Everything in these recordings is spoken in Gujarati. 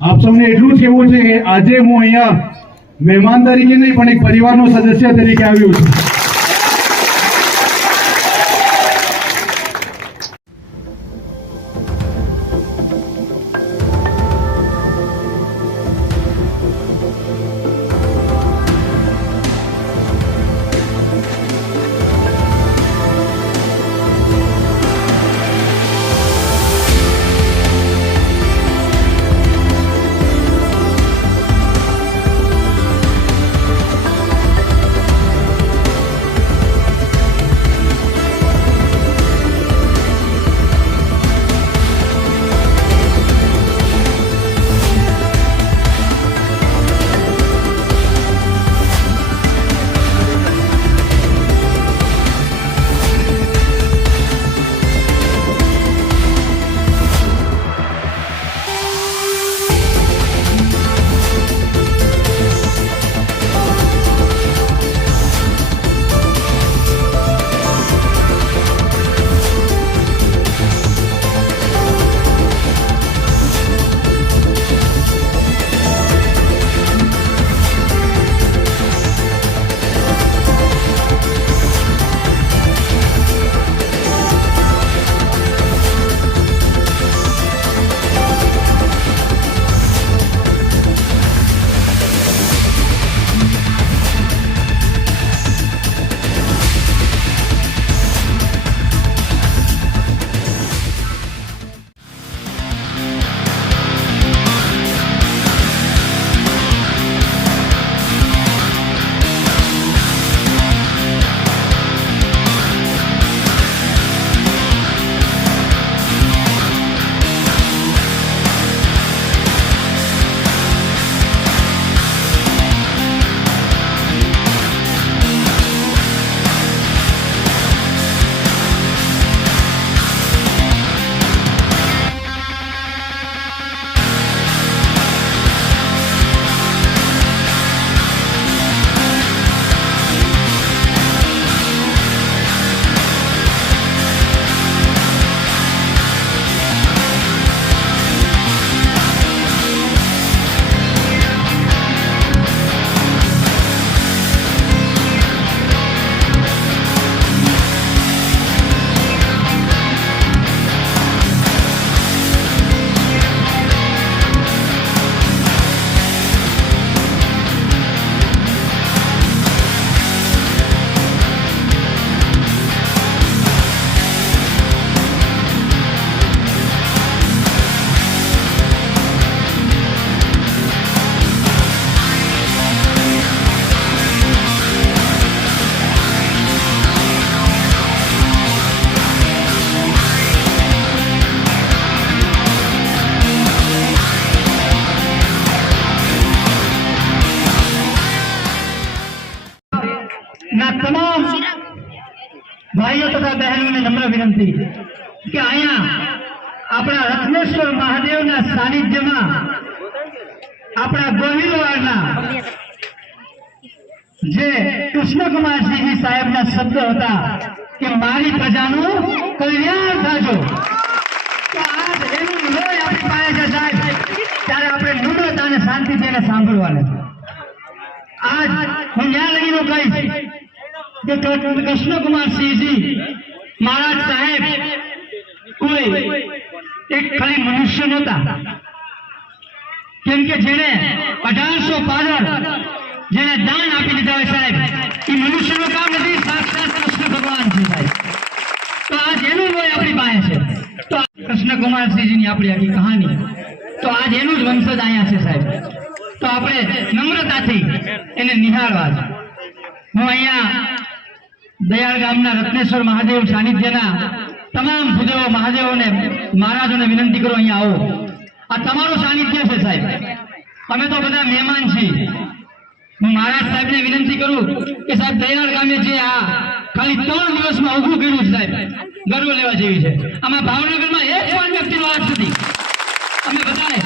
આપ સૌને એટલું જ કહેવું છે કે આજે હું અહીંયા મહેમાન તરીકે નહીં પણ એક પરિવારનો સદસ્ય તરીકે આવ્યો છું. તમામ ભાઈઓ તથા બહેનોને નમ્ર વિનંતી કે અહીંયા આપણા રત્નેશ્વર મહાદેવના સાનિધ્યમાં આપણા ગોહિલવાડના જે કૃષ્ણકુમારસિંહજી સાહેબના શબ્દ હતા કે મારી પ્રજાનું કલ્યાણ થાજો, તો આજ એનું લોહી આપણી પાસે છે સાહેબ. ત્યારે આપણે નમ્રતા અને શાંતિથી એને સાંભળવાના છે. આજ હું ન્યાય લગીનું કહીશ કે કૃષ્ણકુમારસિંહજી મહારાજ સાહેબ કોઈ એક ખાલી મનુષ્ય નહોતા, કેમ કે જેને 1800 પાદર જેને દાન આપી દીધા હોય સાહેબ, એ મનુષ્યનું કામ નથી, સાક્ષાત કૃષ્ણ ભગવાન છે સાહેબ. તો આજ એનું લોહી આપણી પાસે છે. તો કૃષ્ણકુમારસિંહજીની આપણી આખી કહાની, તો આજ એનું જ વંશજ અહીંયા છે સાહેબ. તો આપણે નમ્રતાથી એને નિહાળવા છે. હું અહીંયા દયાળ ગામના રત્નેશ્વર મહાદેવ સાનિધ્યના તમામ ભૂદેવો મહાદેવોને મહારાજોને વિનંતી કરો અહીંયા આવો. આ તમારું સાનિધ્ય છે સાહેબ. અમે તો બધા મહેમાન છીએ. હું મહારાજ સાહેબને વિનંતી કરું કે સાહેબ દયાળ ગામે જે આ ખાલી 3 દિવસમાં ઊભું કર્યું છે સાહેબ, ગર્વ લેવા જેવી છે. આમાં ભાવનગરમાં એક પણ વ્યક્તિનો આજ સુધી અમે બધાએ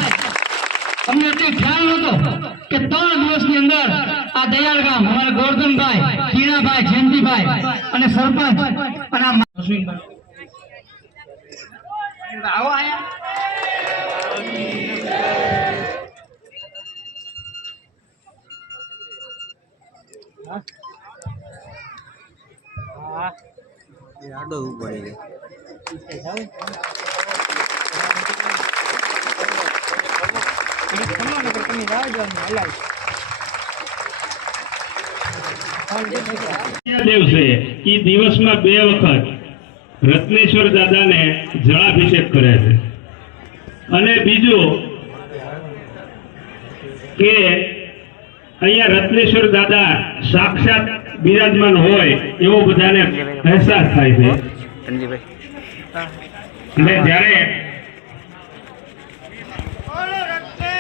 અમને એટલો ખ્યાલ નહોતો કે 3 દિવસની અંદર આ દયાળ ગામ અમારા ગોરધનભાઈ, કીણાભાઈ, જયંતિભાઈ અને સરપંચ અને આવો આયા આડો પડી ગયો દિવસે એ દિવસમાં 2 વખત રત્નેશ્વર દાદાને જળાભિષેક કરે છે. અને બીજું કે અહીંયા રત્નેશ્વર દાદા સાક્ષાત બિરાજમાન હોય એવો બધાને અહેસાસ થાય છે. અને જ્યારે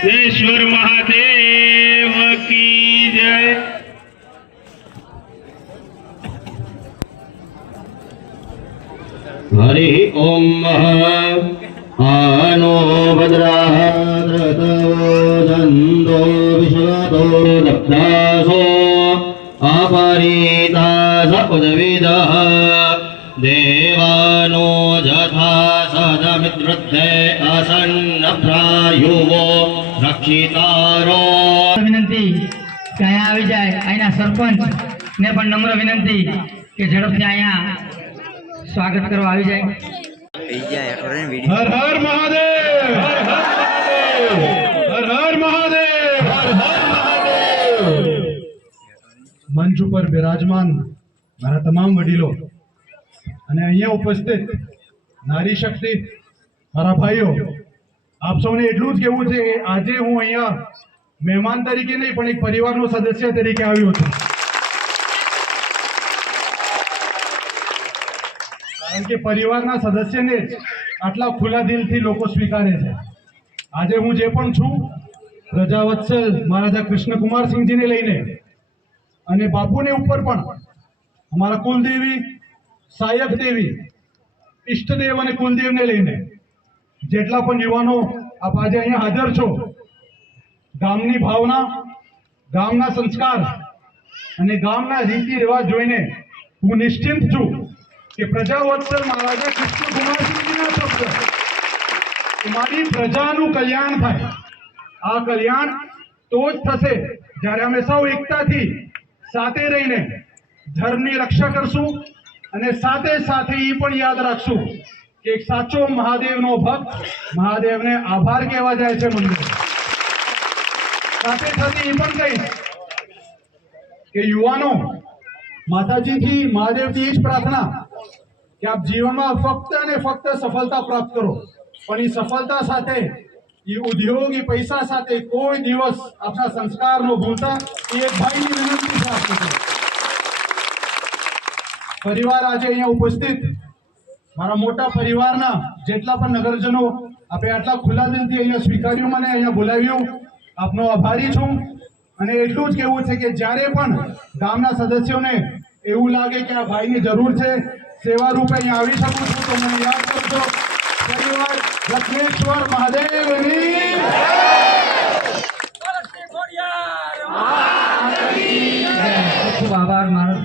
રત્નેશ્વર મહાદેવ કી જય. हरि ओम आनो भद्राः त्रतवो दन्दो विश्वतो दब्धासो अपरीतास उद्विदः देवानो जथा सदमिद्रुद्धे असन्नभ्रायुवो रक्षितारो. વિનંતી કે અહીંયા આવી જાય. અહીંના સરપંચ ને પણ નમ્ર વિનંતી કે ઝડપથી અહીંયા સ્વાગત કરવા આવી જાય. હર હર મહાદેવ, હર હર મહાદેવ, હર હર મહાદેવ, હર હર મહાદેવ. મંચ ઉપર બિરાજમાન મારા તમામ વડીલો અને અહીંયા ઉપસ્થિત નારી શક્તિ, મારા ભાઈઓ, આપ સૌને એટલું જ કહેવું છે કે આજે હું અહીંયા મહેમાન તરીકે નહીં પણ એક પરિવારનો સદસ્ય તરીકે આવ્યો છું. કારણ કે પરિવારના સદસ્યને જ આટલા ખુલ્લા દિલથી લોકો સ્વીકારે છે. આજે હું જે પણ છું, પ્રજાવત્સલ મહારાજા કૃષ્ણકુમારસિંહજીને લઈને અને બાપુને ઉપર પણ અમારા કુલદેવી, સાયક દેવી, ઈષ્ટદેવ અને કુલદેવને લઈને જેટલા પણ યુવાનો આપ આજે અહીંયા હાજર છો, ગામની ભાવના, ગામના સંસ્કાર અને ગામના રીતિ રિવાજ જોઈને હું નિશ્ચિંત છું કે પ્રજાવત્સલ મહારાજા કૃષ્ણકુમારસિંહજીના શબ્દ કે મારી પ્રજાનું કલ્યાણ થાય. આ કલ્યાણ તો જ થશે જ્યારે અમે સૌ એકતાથી સાથે રહીને ધર્મની રક્ષા કરશું અને સાથે સાથે એ પણ યાદ રાખશું કે એક સાચો મહાદેવનો ભક્ત મહાદેવને આભાર કહેવા જાય છે મંદિર. સાથે સાથે એ પણ કહીશ કે યુવાનો, માતાજીથી, મહાદેવથી એ જ પ્રાર્થના કે આપ જીવનમાં ફક્ત અને ફક્ત સફળતા પ્રાપ્ત કરો, પણ એ સફળતા સાથે, એ ઉદ્યોગ, એ પૈસા સાથે કોઈ દિવસ આપણા સંસ્કાર ન ભૂલતા. એ એક ભાઈની વિનંતી છે આપને. પરિવાર આજે અહીંયા ઉપસ્થિત મારા મોટા પરિવારના જેટલા પણ નગરજનો, આપે આટલા ખુલ્લા દિલથી અહીંયા સ્વીકાર્યું, મને અહીંયા બોલાવ્યું, આપનો આભારી છું. અને એટલું જ કહેવું છે કે જ્યારે પણ ગામના સદસ્યોને એવું લાગે કે આ ભાઈની જરૂર છે, સેવા રૂપે અહીંયા આવી શકું છું, તો મને યાદ કરજો. પરિવાર રત્નેશ્વર મહાદેવની ખૂબ આભાર મારો.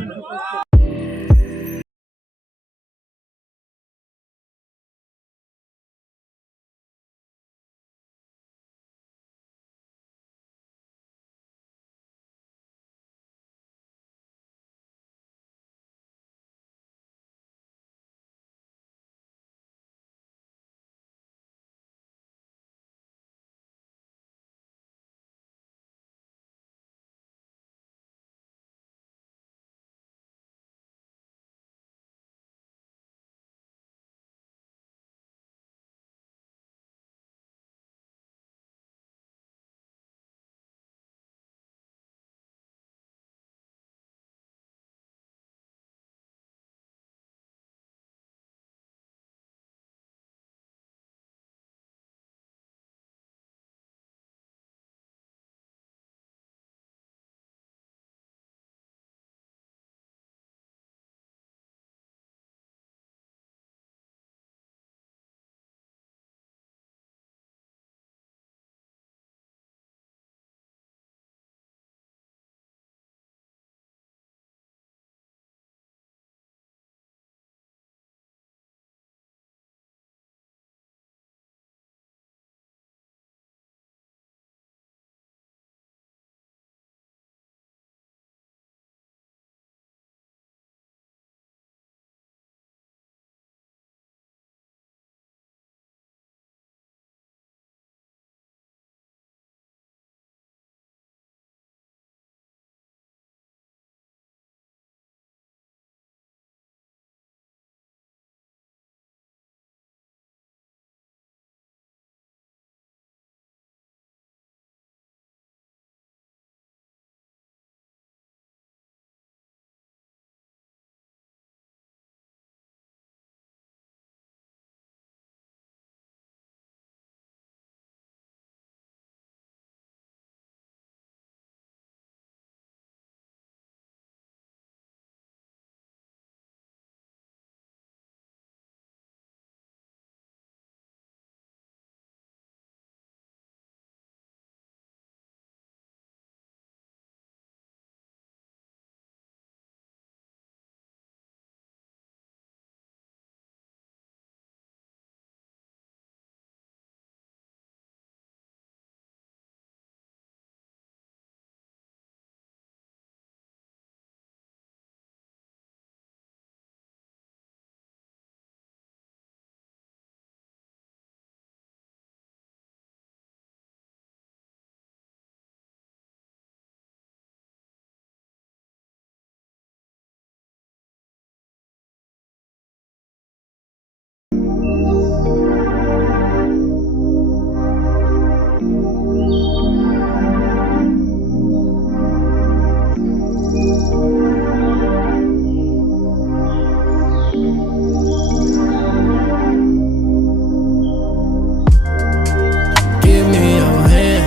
Give me your hand,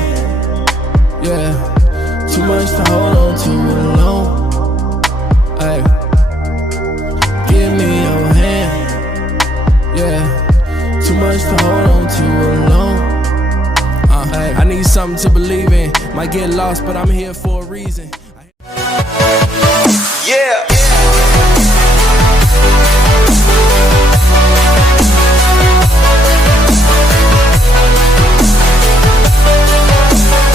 yeah. Too much to hold on to alone. Ay. Give me your hand, yeah. Too much to hold on to alone. Ay. I need something to believe in. Might get lost, but I'm here for a reason. Yeah.